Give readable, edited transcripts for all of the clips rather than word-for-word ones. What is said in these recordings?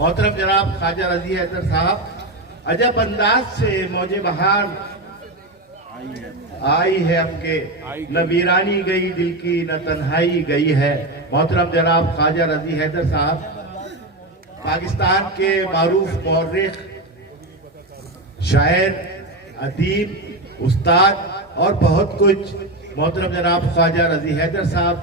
محترم جناب خواجہ رضی حیدر صاحب عجب انداز سے موج بہار آئی ہے ہم کے، نہ ویرانی گئی دل کی نہ تنہائی گئی ہے۔ محترم جناب خواجہ رضی حیدر صاحب پاکستان کے معروف مورخ، شاعر، ادیب، استاد اور بہت کچھ۔ محترم جناب خواجہ رضی حیدر صاحب،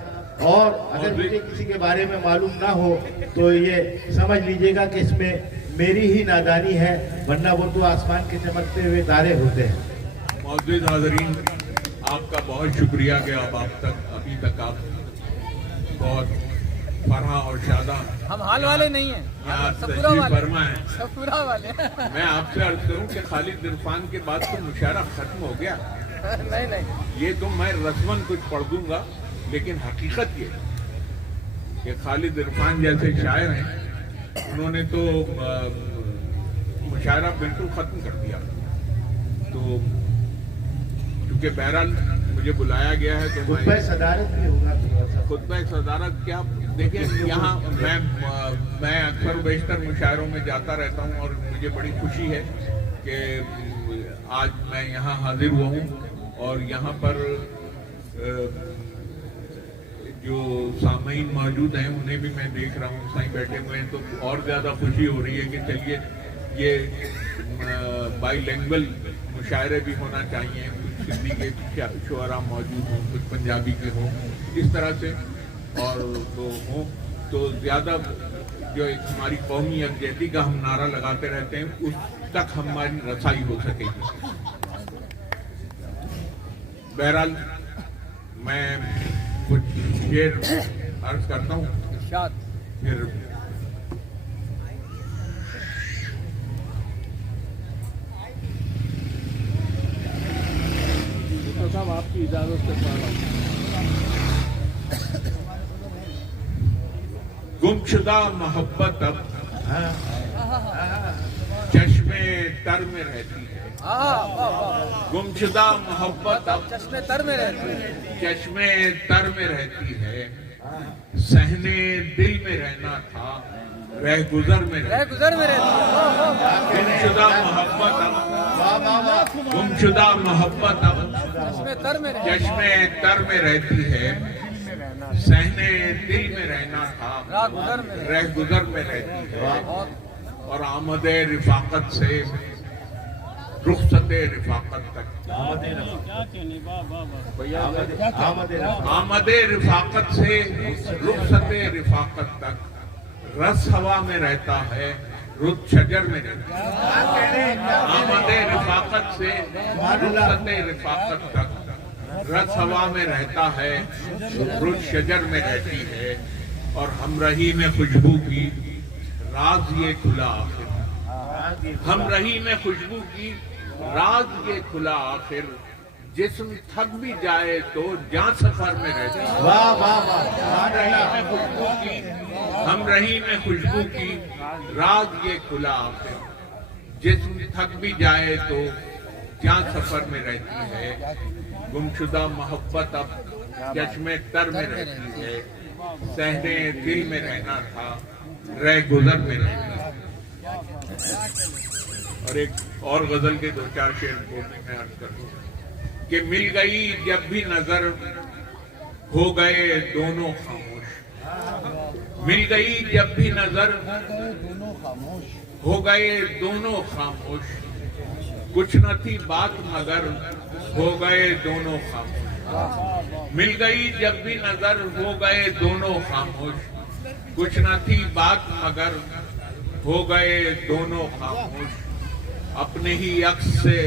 اور اگر مجھے کسی کے بارے میں معلوم نہ ہو تو یہ سمجھ لیجئے گا کہ اس میں میری ہی نادانی ہے، ورنہ وہ تو آسمان کے چمکتے ہوئے تارے ہوتے ہیں۔ معزز حاضرین، آپ کا بہت شکریہ کہ ابھی تک آپ بہت فرحاں اور شادہ ہم حال والے نہیں ہیں، تشریف فرما ہیں۔ سفورہ والے میں آپ سے عرض کروں کہ خالد عرفان کے بعد تو مشاعرہ ختم ہو گیا۔ نہیں یہ تو میں رسماً کچھ پڑھ دوں گا، لیکن حقیقت یہ کہ خالد عرفان جیسے شاعر ہیں، انہوں نے تو مشاعرہ بالکل ختم کر دیا۔ تو چونکہ بہرحال مجھے بلایا گیا ہے تو خطبہ صدارت بھی ہوگا تھوڑا سا۔ خطبہ صدارت کیا دیکھیں، یہاں میں اکثر بیشتر مشاعروں میں جاتا رہتا ہوں اور مجھے بڑی خوشی ہے کہ آج میں یہاں حاضر ہوا ہوں، اور یہاں پر جو سامعین موجود ہیں انہیں بھی میں دیکھ رہا ہوں سائیں بیٹھے ہوئے ہیں، تو اور زیادہ خوشی ہو رہی ہے کہ چلیے یہ بائی لینگویج مشاعرے بھی ہونا چاہیے، کچھ ہندی کے شعراء موجود ہوں، کچھ پنجابی کے ہوں، اس طرح سے اور تو ہوں تو زیادہ جو ایک ہماری قومی یکجہتی کا ہم نعرہ لگاتے رہتے ہیں اس تک ہماری رسائی ہو سکے گی۔ بہرحال میں کچھ شعر عرض کرتا ہوں، پھر صاحب آپ کی اجازت سے پڑھ رہا ہوں۔ گمشدہ محبت اب چشمے تر میں رہتی ہے، گمشدہ محبت اب چشمے تر میں رہتی ہے، چشمے تر میں رہتی ہے، صحنے دل میں رہنا تھا، رہ گزر میں رہتی ہے۔ گمشدہ محبت اب، گمشدہ محبت اب چشمے تر میں رہتی چشمے تر میں رہتی ہے، صحنے دل میں رہنا تھا، رہ گزر میں رہتی ہے، اور آمد رفاقت سے رخصت رفاقت تک، آمد رفاقت سے رخصت رفاقت تک، رس ہوا میں رہتا ہے، رت شجر میں رہتا ہے۔ آمد رفاقت سے رخصت رفاقت تک، رس ہوا میں رہتا ہے، رت شجر میں رہتی ہے، اور ہمراہی میں خوشبو کی راز یہ کھلا آخر، ہمراہی میں خوشبو کی راز یہ کھلا آخر، جسم تھک بھی جائے تو جاں سفر میں رہتی ہے۔ ہمراہی میں خوشبو کی، ہمراہی میں خوشبو کی راز یہ کھلا آخر، جسم تھک بھی جائے تو جاں سفر میں رہتی ہے۔ گمشدہ محبت اب چشمے تر میں رہتی ہے، صحنے دل میں رہنا تھا، رہ گزر میں رہتی ہے۔ اور ایک اور غزل کے دو چار شعر کو میں عرض کروں کہ مل گئی جب بھی نظر ہو گئے دونوں خاموش، مل گئی جب بھی نظر ہو گئے دونوں خاموش، کچھ نہ تھی بات مگر ہو گئے دونوں خاموش، مل گئی جب بھی نظر ہو گئے دونوں خاموش، کچھ نہ تھی بات مگر ہو گئے دونوں خاموش، اپنے ہی عکس سے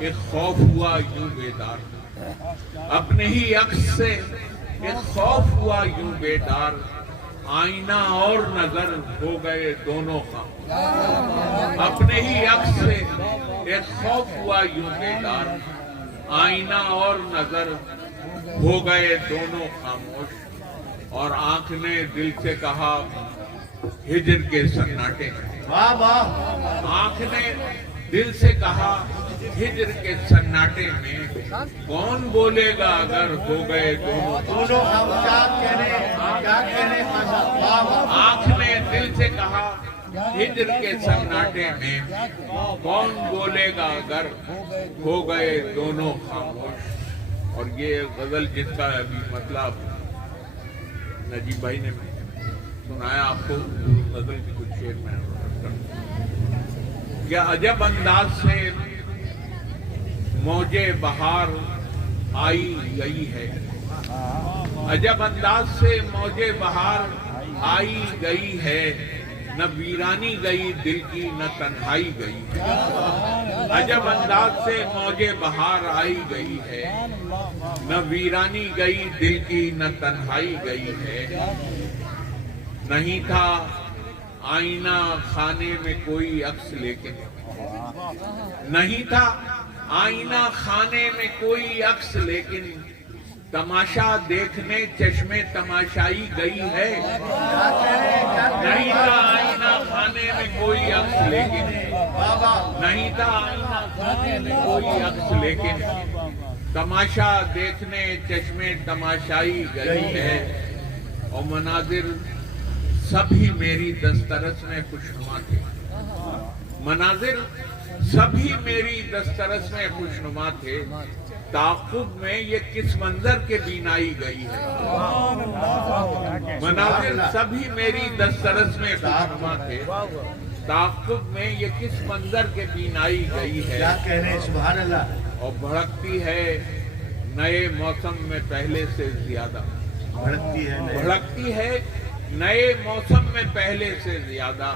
ایک خوف ہوا یوں بیدار، اپنے ہی عکس سے ایک خوف ہوا یوں بیدار، آئینہ اور نظر ہو گئے دونوں خاموش، اپنے ہی عکس سے ایک خوف ہوا یوں بیدار، آئینہ اور نظر ہو گئے دونوں خاموش، اور آنکھ نے دل سے کہا ہجر کے سناٹے میں، آنکھ نے دل سے کہا ہجر کے سناٹے میں، کون بولے گا اگر ہو گئے دونوں، آنکھ نے دل سے کہا ہجر کے سناٹے میں کون بولے گا اگر ہو گئے دونوں خاموش. اور یہ غزل جس کا ابھی مطلب نجیب بھائی نے سنایا آپ کو، غزل کی کچھ شعر میں کیا عجب انداز سے موجے بہار آئی گئی ہے، عجب انداز سے موجے بہار آئی گئی ہے، نہ ویرانی گئی دل کی نہ تنہائی گئی ہے. عجب انداز سے موجے بہار آئی گئی ہے، نہ ویرانی گئی دل کی نہ تنہائی گئی ہے. نہیں تھا آئینہ خانے میں کوئی عکس لیکن، نہیں تھا آئینہ خانے میں کوئی عکس لیکن، تماشا دیکھنے چشمے تماشائی گئی ہے. نہیں تھا آئینہ خانے میں کوئی عکس لیکن، نہیں تھا آئینہ خانے میں کوئی عکس لیکن، تماشا دیکھنے چشمے تماشائی گئی ہے. اور مناظر سبھی میری دسترس میں خوشنما تھے، مناظر سبھی میری دسترس میں خوشنما تھے، تعاقب میں یہ کس منظر کے بینائی گئی ہے. مناظر سبھی میری دسترس میں خوشنما تھے، تعاقب میں یہ کس منظر کے بینائی گئی ہے. کیا کہہ رہے ہیں، سبحان اللہ. اور بھڑکتی ہے نئے موسم میں پہلے سے زیادہ، بھڑکتی ہے نئے موسم میں پہلے سے زیادہ،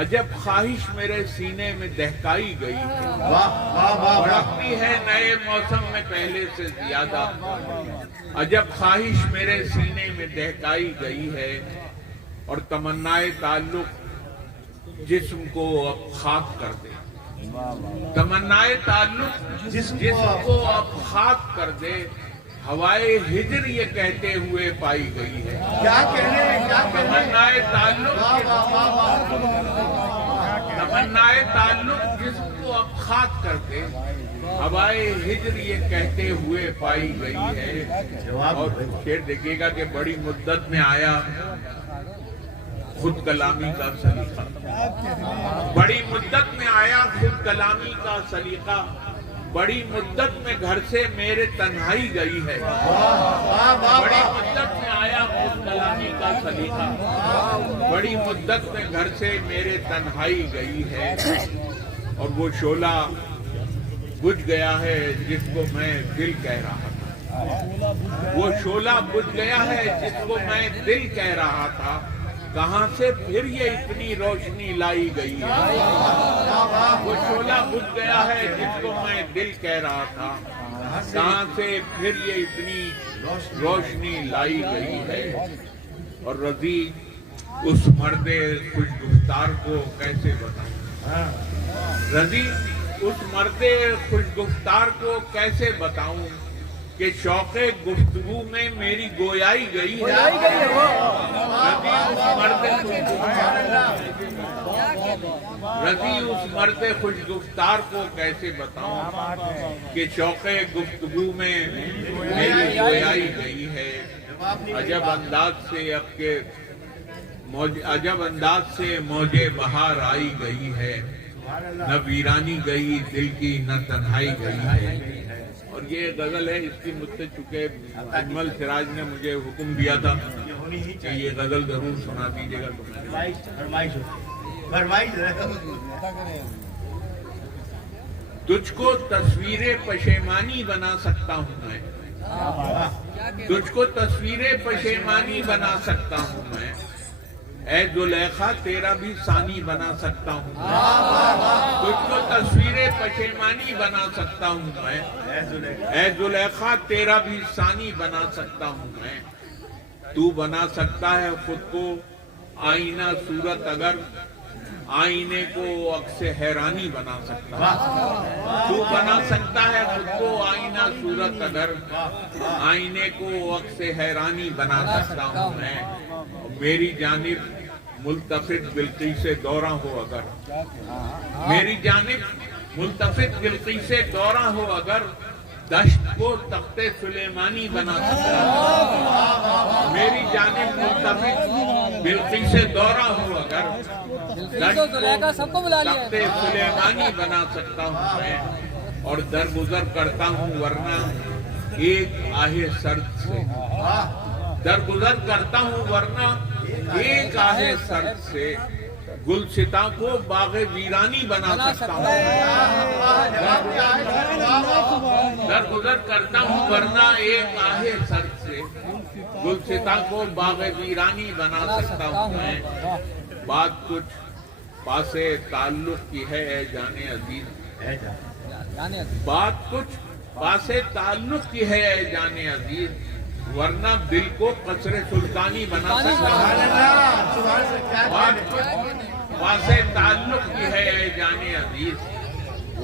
عجب خواہش میرے سینے میں دہکائی گئی ہے. بھڑکتی ہے نئے موسم میں پہلے سے زیادہ، عجب خواہش میرے سینے میں دہکائی گئی ہے. اور تمنائے تعلق جسم کو اب خاک کر دے، تمنائے تعلق جسم کو اب خاک کر دے، ہوائے ہجر یہ کہتے ہوئے پائی گئی ہے. کیا کہنے ہیں، کیا تمنائے تعلق، تمنائے تعلق جسم کو اب خاک کر دے، ہوائے ہجر یہ کہتے ہوئے پائی گئی ہے. اور شعر دیکھیے گا کہ بڑی مدت میں آیا خود کلامی کا سلیقہ، بڑی مدت میں آیا خود کلامی کا سلیقہ، بڑی مدت میں گھر سے میرے تنہائی گئی ہے. بڑی مدت میں آیا خود کلامی کا سلیقہ، بڑی مدت میں گھر سے میرے تنہائی گئی ہے. اور وہ شعلہ بجھ گیا ہے جس کو میں دل کہہ رہا تھا، وہ شعلہ بجھ گیا ہے جس کو میں دل کہہ رہا تھا، کہاں سے پھر یہ اتنی روشنی لائی گئی ہے. وہ شعلہ بجھ گیا ہے جس کو میں دل کہہ رہا تھا، کہاں سے پھر یہ اتنی روشنی لائی گئی ہے. اور رضی اس مرد خوش گفتار کو کیسے بتاؤں، رضی اس مرد خوش گفتار کو کیسے بتاؤں کہ شوق گفتگو میں میری گویائی گئی ہے. رضی اس مرد خوش گفتار کو کیسے بتاؤں کہ شوق گفتگو میں میری گویائی گئی ہے. عجب انداز سے اب کے عجب انداز سے موجے بہار آئی گئی ہے، نہ ویرانی گئی دل کی نہ تنہائی گئی ہے. اور یہ غزل ہے، اس کی مجھ سے چونکہ اجمل سراج نے مجھے حکم دیا تھا کہ یہ غزل ضرور سنا دیجیے گا. تجھ کو تصویر پشیمانی بنا سکتا ہوں میں، تجھ کو تصویر پشیمانی بنا سکتا ہوں میں، اے زلیخا تیرا بھی ثانی بنا سکتا ہوں میں. تجھ کو تصویر پشیمانی بنا سکتا ہوں میں، اے زلیخا تیرا بھی ثانی بنا سکتا ہوں میں. تو بنا سکتا ہے خود کو آئینہ صورت اگر، آئینے کو عکس حیرانی بنا سکتا ہے. تو بنا سکتا ہے خود کو آئینہ صورت اگر، آئینے کو عکس حیرانی بنا سکتا ہوں میں. میری جانب ملتفت گلقی سے دورہ ہو اگر، میری جانب ملتفت گلقی سے دورہ ہو اگر، دشت کو تخت سلیمانی بنا سکتا ہوں، میری جانب ملتفت بلقیس دورہ ہو اگر بلقیس و زلیخا سب کو بلا لیا تخت ہے۔ سلیمانی بنا سکتا ہوں میں، اور درگزر کرتا ہوں ورنہ ایک آہ سرد سے، درگزر کرتا ہوں ورنہ ایک آہ سرد سے، گلستاں کو باغ ویرانی بنا سکتا ہوں، درگزر کرتا ہوں ورنہ ایک آہ سرد سے، گلستاں کو باغ ویرانی بنا سکتا ہوں میں۔ بات کچھ پاسے تعلق کی ہے اے جان عزیز، جانے بات کچھ پاسے تعلق کی ہے اے جان عزیز، ورنہ دل کو قصر سلطانی بنا سکتا ہوں، بات کچھ پاسے تعلق کی ہے اے جان عزیز،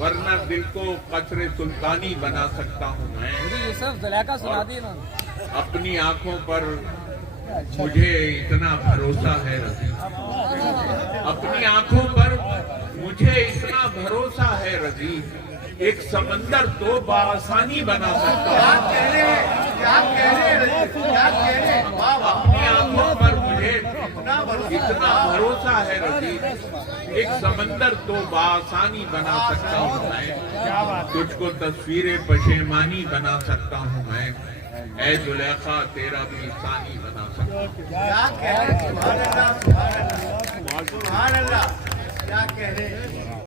ورنہ دل کو قصر سلطانی بنا سکتا ہوں میں۔ مجھے یہ صرف زلیخا سنا دی انہوں نے۔ اپنی آنکھوں پر مجھے اتنا بھروسہ ہے رضی، اپنی آنکھوں پر مجھے اتنا بھروسہ ہے رضی، ایک سمندر تو بآسانی بنا سکتا ہوں، اپنی آنکھوں پر مجھے اتنا بھروسہ ہے رضی، ایک سمندر تو بآسانی بنا سکتا ہوں میں، تجھ کو تصویر پشیمانی بنا سکتا ہوں میں، اے زلیخا تیرا بھی ثانی بنا سکتا ہوں۔ سبحان اللہ، کیا کہہ رہے ہیں۔